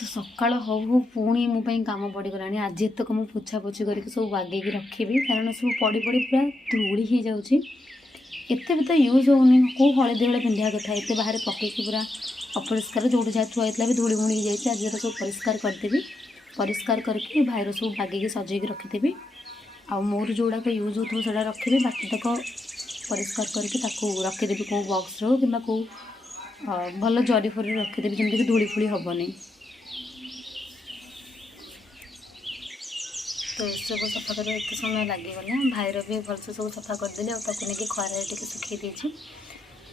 तो सकाळ हो हो पुणी मो काम पड़गलानी आज तक मुझे पोछापोछि करके सब बागेक रखी कारण सब पड़ी पड़ी पूरा धूली हो जाऊँगी एत भी तो यूज होनी कौ हलदी हले पिंधा कथा एत बाहर पकईकी पूरा अपरिष्कार जो जहाँ थुआई भी धूली मुड़ी जाए आज सब परिष्कार करदेवी परिष्कार करके भाईर सब बागेक सजेक रखिदेवी आ मोर जोड़ाक यूज हो से रखी बाकी तक परिष्कार करके रखिदेवी कौ बक्स रो कि कौ भल जरी फरी रखिदेवी जमीक धूली फूली हेनी। तो सब सफा कर एत समय लगिगला भाईर भी भलसे सब सफा करदेली नहीं खरारे टी सुखी देती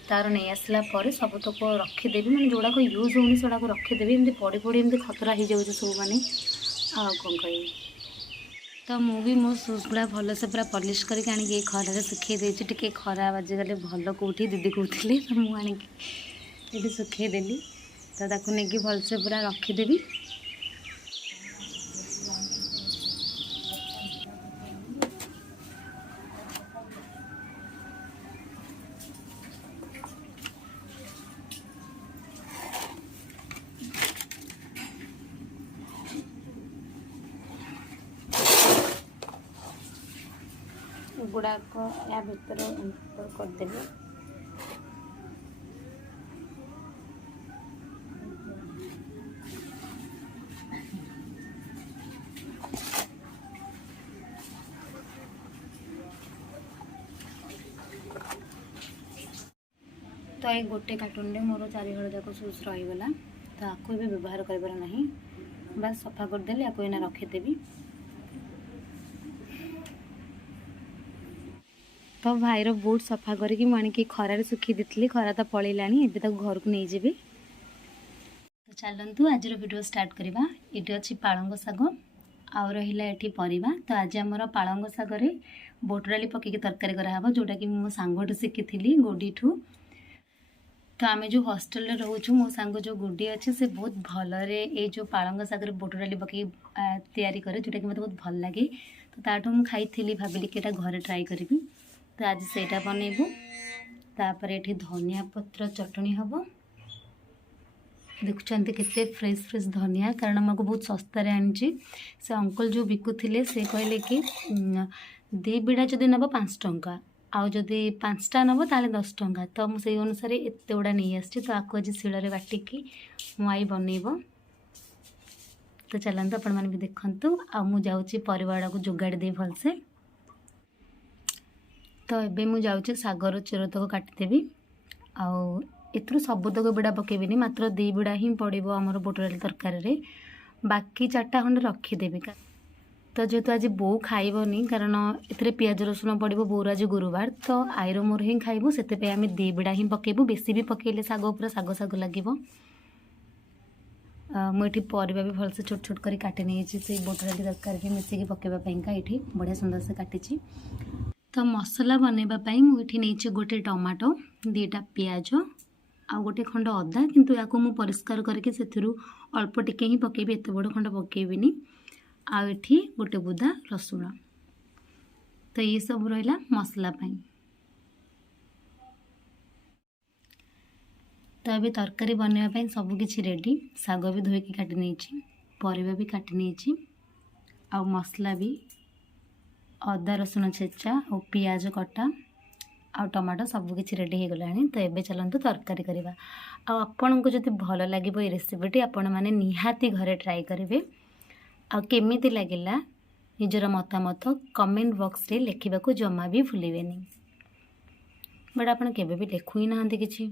तार नहीं आसला सबतक रखीदेवी मैंने जोड़ाक यूज होनी से रखीदेवी एमती पड़ी पड़ी एमती खतरा हो जाए सब मैंने कौन कह तो मुझे मो सुज गुड़ा भलसे पूरा पलिश करके आनिक खरारे सुखी देती टी खरा बाजिगले भल कौटी दीदी कहते तो मुझे आनिक सुखेदेली तो नहीं भलसे पूरा रखीदेवी। गुड़ाक या भीतर करदेवी तो ये गोटे कार्टून रे मोर चारिहल जाक सुज रहीगला तो आपको भी व्यवहार कर नहीं बस सफा करदेली आपको एना रखीदेवी। तो भाईर बूट सफा करके मुझे खरारे सुखी देती खरा तो पलैलानी एबे घर को नहीं जाबी। तो चलतु आज वीडियो स्टार्ट करवा। ये अच्छी पालंग शाग आउ रहा ये परिवा। तो आज आमर पालंग शागे बोट डाली पकईकी तरकारी कराब जोटा कि मो सांगठू शिखी गोडी ठू। तो आम जो हॉस्टल रोचु मो सांग जो गुडी अच्छे से बहुत भलरे ये जो पालंग शागर बोट डाली पकई तैयारी करे जोटा कि मत बहुत भल लगे। तो ताठू मुझे खाई भाविली कि घरे ट्राए करी। तो आज सेटा बनइबू तापर ये धनिया पत्र चटनी हम देखुंत के फ्रेश फ्रेश धनिया कारण मैं बहुत सस्तार आनी से अंकल जो बिकुले से कहले कि 2 बिड़ा जदि नब 5 टंका आउ जदि 5टा नब ताले 10 टंका। तो मुझे अनुसार एत गुड़ा नहीं आसी तो आपको आज शिଳରେ बाटिकी मो आई बनइब। तो चलते आपण मैंने भी देखु आ मुझे परिवार को जोगाड़ दे भलसे। तो एबे मु जाऊँ सागर चेरतक काटिदेवी आउ एथुरु सबुतक बिड़ा पकेबिनी मात्र 2 बिड़ा ही पड़ो आमर बोट डाली तरकारी बाकी 4टा खंड रखीदेवी। तो जेहेतु आज बो खाइबनी कारण ए पियाज रसुण पड़ो बोर आज गुरुवार तो आईर मोर ही खाइबू से आम 2 बिड़ा ही पकेबू बेसी भी पकेले शाग पूरा शाग शाग लगे। मुझे परिवा भी भलसे छोट छोट कर काटी नहीं से बोट डाली तरकारी मिसेक पकेबापा ये बढ़िया सुंदर से काटी। तो मसला बनवाई मुझे नहीं गोटे टमाटो 2टा पियाज आ गोटे खंड अदा किंतु या परिष्कार करके से अल्प टिके ही पकेबी एत बड़ खंड पकेबिनी आठी गोटे बुदा रसुण। तो ये सब रहा मसला पाई। तो अभी तरकारी बनवाई सबकि रेडी शाग भी धोईकी काटी नहीं परिवा भी काटी नहीं आ मसला भी अदा रसुण छेचा और पियाज कटा आ टमाटो सबकि रेडी हो गला। तो ये चलते तरकारी करवा आपन को जब भल लगे ये रेसिपीटी आपण मैंने निहाती घरे ट्राए करेंगे आमिति लगिला निजर मतामत कमेंट बॉक्स रे लिखा को जमा भी भूलें। बट आपड़ के लिखु ही ना कि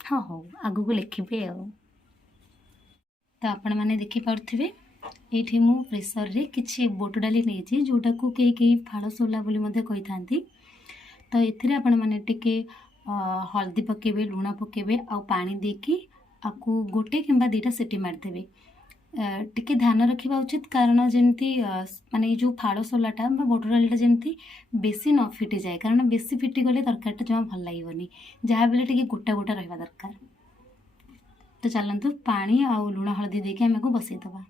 हाँ हो आग को लिखे आ। तो आपण मैंने देखिपे ये मु प्रेसर रे किछि बोट डाली नहीं जोटा को कई फाड़ सोला बोली कही था। तो ये आपण मैंने टिके हल्दी पकेबे लुण पकेबे आ पानी देकी आपको गोटे किंबा 2टा सीटी मारदेवे। टिके ध्यान रखा उचित कारण जमती माने जो फाड़ सोलाटा बोट डालीटा जमती बेसी न फिटी जाए कारण बेसी फिटी गले तरकारीटा जमा भल लगे जहाँ बेले टिके गोटा गोटा रहा दरकार। तो चलतु पानी आउ लुण हल्दी देके आम को बसईदबा।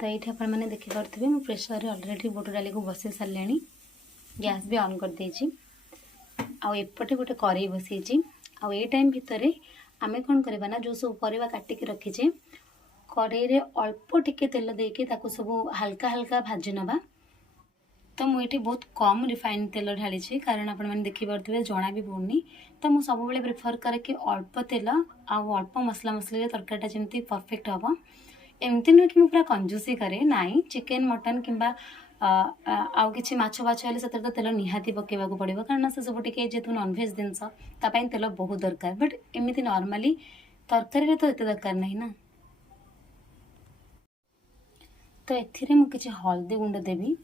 तो ये आप देखिपे मुझे प्रेसर रे अलरेडी बोट डाली को बसई सारे गैस भी ऑन कर देछि। आउ एपटे गोटे कड़ाई बसई आउ ए टाइम भितर आमे कौन करवा ना जो सब परिवा काटिकी रखीचे कड़ाई रे अल्प टिके तेल देके ताको सब हल्का हल्का भाजी नबा। तो मुझे बहुत कम रिफाइन तेल ढाली कारण आपण मैंने देखिपे जना भी पड़नी। तो मुझे सब प्रिफर करे कि अल्प तेल आउ अल्प मसला मसली तरकारी जमी परफेक्ट हम। एमती नुह कि पूरा कंजूसी करे नाई चिकेन मटन किंबा आउ कि माछ बाछ हेल्ले से तो तेल निहाती पकेबा पड़ो कारण से सब टे जेहतु नॉनवेज जिनस तेल बहुत दरकार। बट एमती नॉर्मली तरकारी तो एत दरकार नहीं ना। तो एथिरे मु किछि हल्दी गुंड देवी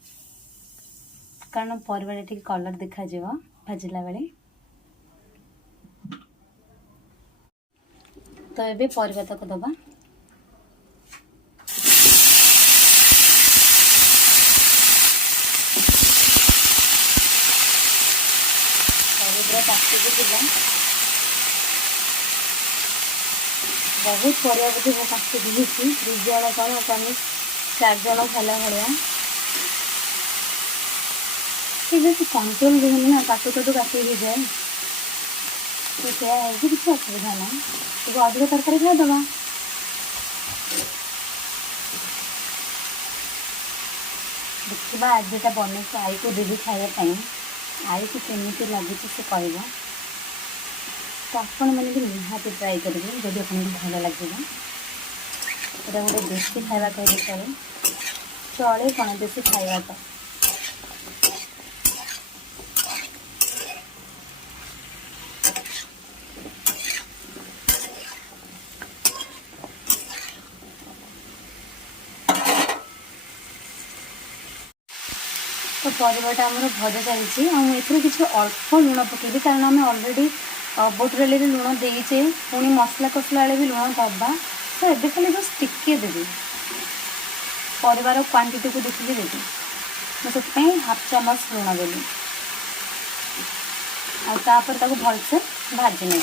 कारण परिवार टी कलर देखा भाजिला बेले। तो ये परिवा तक दबा बहुत परिया बोधे वो काटी दीजिए दुजण कौन कमी 4 जन खाला भाया ठीक कंट्रोल रुहनी ना काटू काटू काटी ही जाए तो क्या है कि किसी असुविधा ना तो अधिक तरकारी खाईदबा। देखा आज यहाँ बन आई को देवी खावाई आई को केमी लगे से कह तो आपण मैंने भी निहाती ट्राए करेंगे जब आपको भल लगे। यहाँ गोटे देशी खावा कहे चले चले कौन देशी खावा तो तो परिवाटा आमर भजा चलती आखिर किसी अल्प लुण पकेबी कारण आम अलरेडी बुट डाली लुण देचे पुणी मसला कषला भी लुण दबा। तो ये खाली जस्ट टिके देवी परिवार क्वांटिटी को देखिए देवी मुझे हाफ चामच लुण देली आपर भलसे भाजी ने।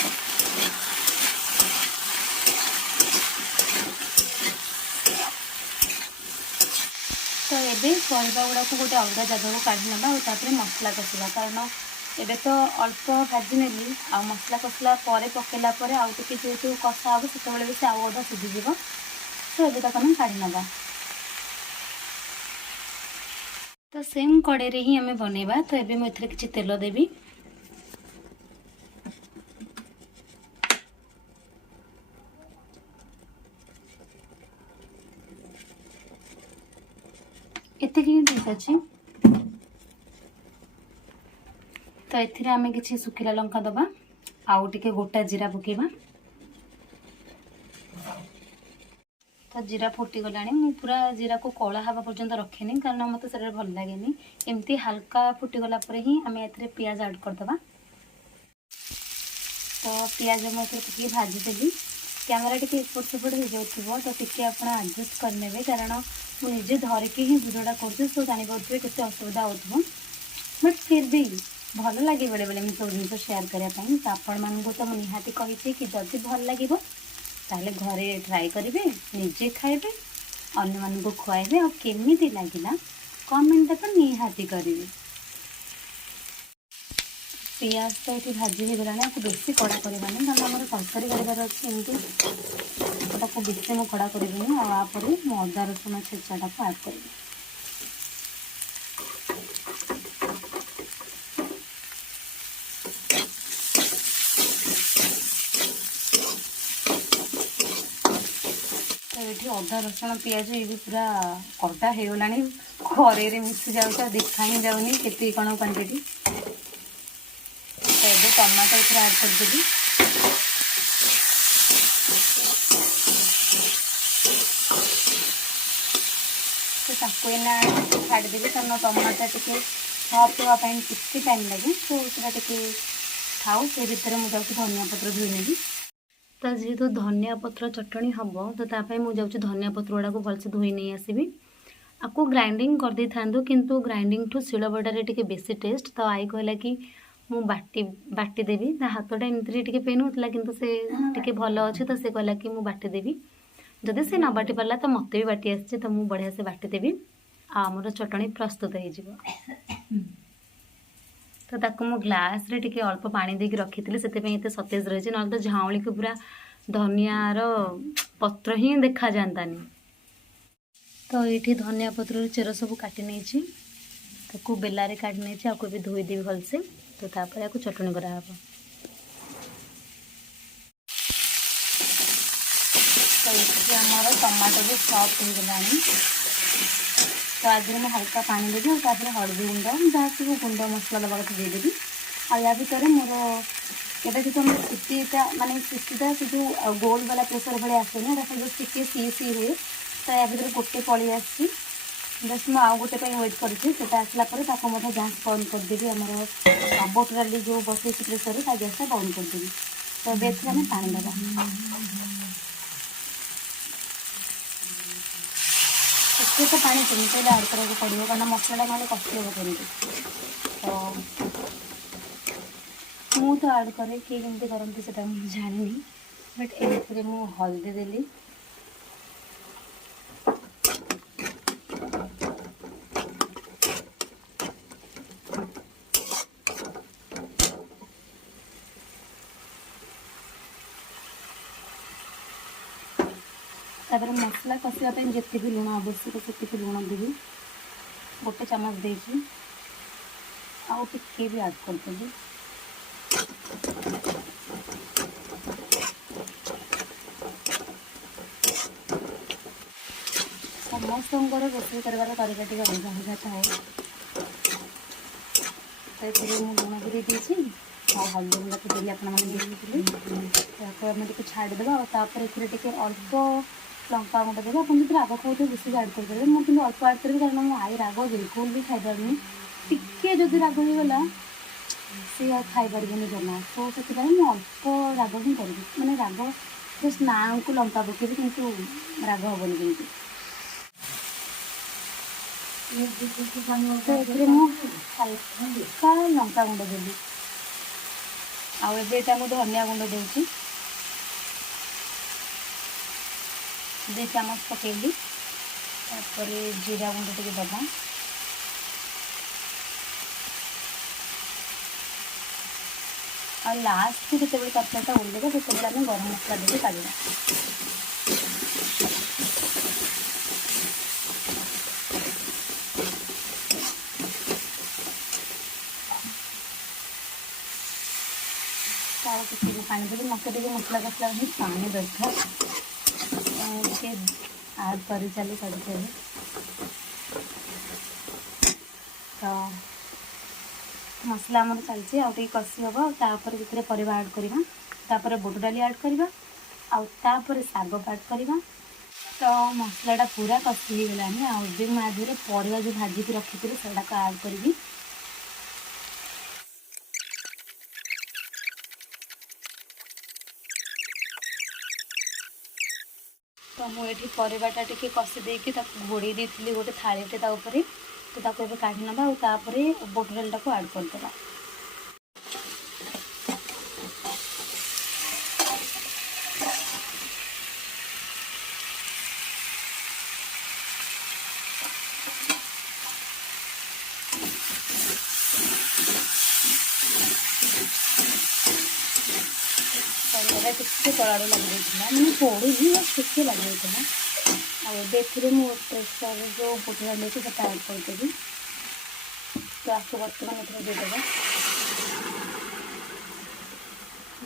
तो ये परिवा गुड़ा को गोटे अलग जगह को काढ़ी ना और मसला कषा कारण एबे तो अल्प भाजी नेली आ मसला कषला पकेला आउ टे जो कषा हम से भी से आउ अधा सीझीज। तो ये आम काढ़ी ना तो सेम कड़े ही आम बनवा। तो ये मुझे किसी तेल देवी एति ठीक अच्छे। तो ये आम कि सुखिला लंका दबा आउ टे गोटा जीरा पकेबा। तो जीरा फुटी गला पूरा जीरा को कला हवा पर्यंत रखेनी कारण मत से भल लगे एमती हल्का फुटीगला ही आम ए पियाज ऐड करदे। तो पियाज मुझे भाजीदेवी कैमेरा टी एपट सेपट हो जाऊ तो टी आप एडजस्ट करने कारण मुझे धरिकी ही भिडियोटा कर सो जापे के असुविधा हो बट फिर भी भल लगे बेले बेले मुझे सब जिन शेयर करने। तो आपण मानू तो निहाती कही कि जदि भल लगे ताले घरे ट्राए करेंगे निजे खाइबे अन्य मानू खुआबे और केमी लगे कमेंट तो निहाती करेंगे। पियाज तो ये भाजी हो गला आपको बेसी कड़ा करवानी कारण आम तरकारी करार अच्छे एमती बेसी मुझे कड़ा करी आपर मु अदा रसुण छेचाटा को आड करी। तो ये अदा रसुण पियाज ये भी पूरा कड़ा हो गला घरे मिसी जाऊँ देखा ही जाऊनी के कौन क्वांटिटी। तो ये टमाटो इधर ऐड करदेवी तो ताको छाड़देवी कारण टमाटा टे सफ्ट हाँपाई टी टाइम लगे। तो टे खाऊ से भितर मुझे धनिया पत्र धोई नेबी। तो जेहेतु धनिया पत्र चटणी हम तो मुझे धनिया पत्र गुड़ा को भलसे धोई नहीं आसबि आपको ग्राइंडिंग कर दे था किंतु ग्राइंडिंग ठू शिल बटारे टे बेसी टेस्ट। तो आई कहला कि मु बाटी देवी हाथटा एमती टे पेन होता किंतु से टे भल अच्छे तो से कहला कि मु बाटी देवी जदि से न बाटी पारा तो मत भी बाटी आसी तो मुझे बढ़िया से बाटी देवी आमर चटणी प्रस्तुत हो। तो ताको मु ग्लास रे टिके अल्प पानी देके रखिଥିଲି ସେଥିପାଇଁ ଏତେ ସତେଜ ରହିଛି ନହେଲେ ତ ଝାଉଁଳିକି ପୁରା ଧନିଆର ପତ୍ର ହିଁ ଦେଖା ଯାଆନ୍ତାନି। तो ये धनिया पत्र चेर सब काटी नहीं ताकू बेलारे काटी नहीं आपको भी धोईदेवी भलसे तो तापर आपको चटणी कराहब। तो ये आमर टमाटो भी सॉफ्ट हो गलानी तो आगे मैं हल्का पानी देवी और हल्दी गुंड जहाँ सब गुंड मसला दबा कथ देदेवी आ या भितर मोर यहाँ जो तुम सीटीटा मानने सीटीटा से जो गोल वाला प्रेसर भाई आसे ना जो टिके सी सी हुए तो या भर गोटे पड़ी आसी जस्ट मुझे आउ गोटे वेट करसा आसला गैस बंद करदेवी आम बुट डाली जो बसई प्रेसर गैस बंद करदेवी। तो ये आम पानी देवा तो पानी केमी आड करा पड़ो कारण मसला ना कष्ट हो कमी तो मु तो आड करे किए केमती करती से जानी बट ए मु हल्दी देली तापर मसला कषापी जिते भी लुण आवश्यक से लुण देवी गोटे चामच देगी आउ टिके भी आड करदेवी। समस्त रोषे कर तरीका टी अलग अलग थाए तो ये मुझे लुण भी देती हल्दी गुंडा तो देली आपने छाड़देव और अल्प लंका गुंड देवे आप राग खाते बेस आड करेंगे मुझे अल्प आड करी कारण मो आई राग बिल्कुल भी खाई पारनी टिके जदि राग होगा सी खाई पारे जमा तो से अल्प राग ही करी मैंने राग जस्ट ना को लंका पकेबी किंतु राग हेनी कमी तो हल्का लंका गुंड देवी आटा मुझे धनिया गुंड दूसरी 2 चामच पकेली जीरा गुंड टे दबा और लास्ट को जिते तरकारीटा ओल्हेगा से आम गरम मसला देके काढ़ा किसी पानी देवी मत मसला कषला ही पानी दरकार आड कर चली कर तो मसला आमर चलती आउ कषि हम तापर जितने परिवा आड करवा बुट डाली आड करवा आउे शाग आड करवा तो मसलाटा पूरा कषि हो गलानी आगे मुझे परिवा जो भाजिकी रखी से आड करी तो मुझे परिवाटा टी कषि देकी घोड़े देती गोटे थालीटे तो काढ़ी ना और बुट डालटा को आड करदेला टिके तलाड़ लगे मैंने पड़ी टिके लगे आगे मु प्रेसर जो बुट डाली अच्छे से आड करदेवी तो आपको बर्तमान देदेगा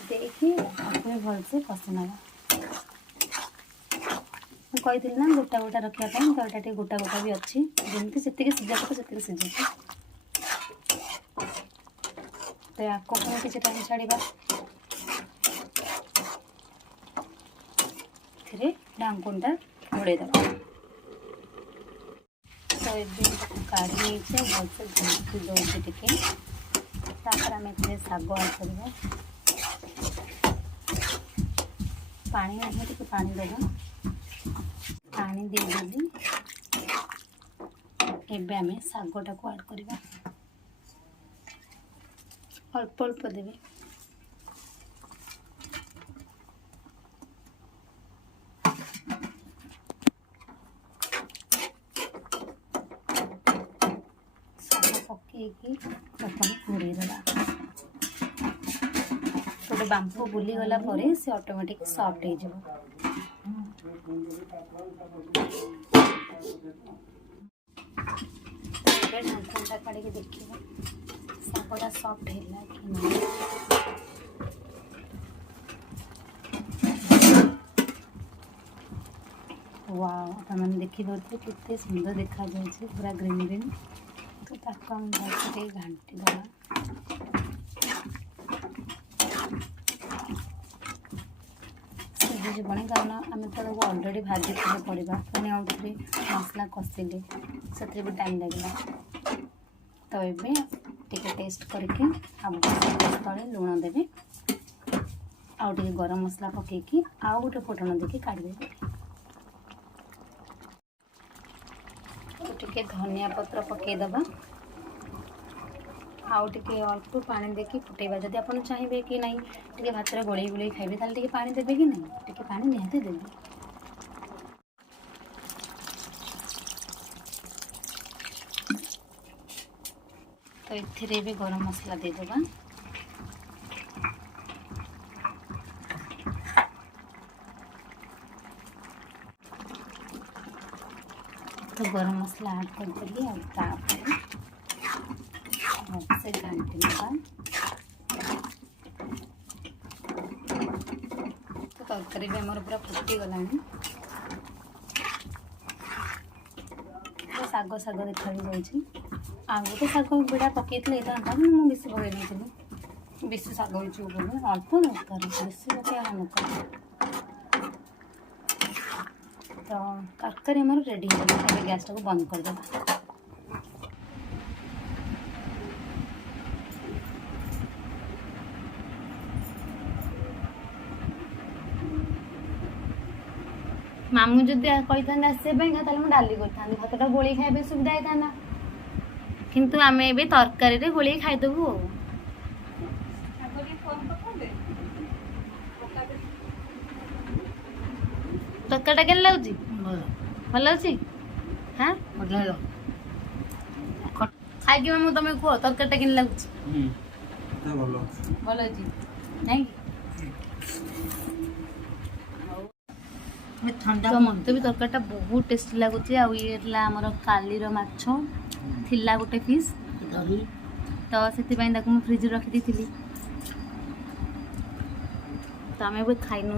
देखिए आपने भलसे कषि ना कही ना गोटा गोटा रखापी तो यहाँ गोटा गोटा भी अच्छी जमी से सीझा पता से सीझे तो या किसी टाइम छाड़ा ढांकुनटा घोड़े दबा तो ये काढ़ी भलसे घंटी दौर टिके आम शाग आड कर पानी नहीं टे पानी दबा पानी देदेली एबे आम शागटा को आड करवा अल्प अल्प देवे पकईकी प्रथम घोड़े दबा गोटे बांफ बुली गला परे से ऑटोमेटिक सॉफ्ट हो जाए। ढांकणटा काढ़ी देखिए सागटा सॉफ्ट है कि नहीं। वाओ आपने देखिपे केते सुंदर देखा जाए पूरा ग्रीन ग्रीन। तो ताको हम भलसे घांटी देवा। सिझिबनी कारण आम तो अलरेडी भाजी पड़ा पुणी आउ थे मसला कषिले से भी टाइम लगे। तो ये टे टेस्ट करके तले लुण देवे आउ टे गरम मसला पकईकि आउ गोटे फुटण देके काढ़ीदेवे। टे धनिया पत्र पकईदबा आउ टे अल्प पानी देके फुटेबा। जदि आप चाहिए कि नहीं टे भात में गोले गोले खाइबे ताले टे पानी देबे कि नहीं टे पानी निहाती देबे। तो इथिरे भी गरम मसला देदबा। तो गरम मसला ऐड करदेली से घांटी नेबा। तो तरकारी भी आमर पूरा फुटी गलानी। साग साग देखा भी आगे तो साग बिड़ा पकईले था मुझे बेसी पकई नहीं बेसी साग हो अल्प दरकार बेसी पकड़ा दरकार। तो तरकारी आमर रेडी हो गैस टाक बंद करदे। मामू जदि कही था आसवाई मुझे डाली कर भातटा गोली खाइबे सुविधा होता किंतु आम ए तरकारी गोली खाईदेबू। तरकारीटा के लगुच भल अच्छी हाँ खाई मामू तुम कह तरकारीटा के लगुच भल अच्छी नहीं तो मत भी तरकारीटा बहुत टेस्टी लगुच। आमर कालीर माछ थिला गोटे फिश तो से फ्रिज रखी थी तो आम खाई नौ।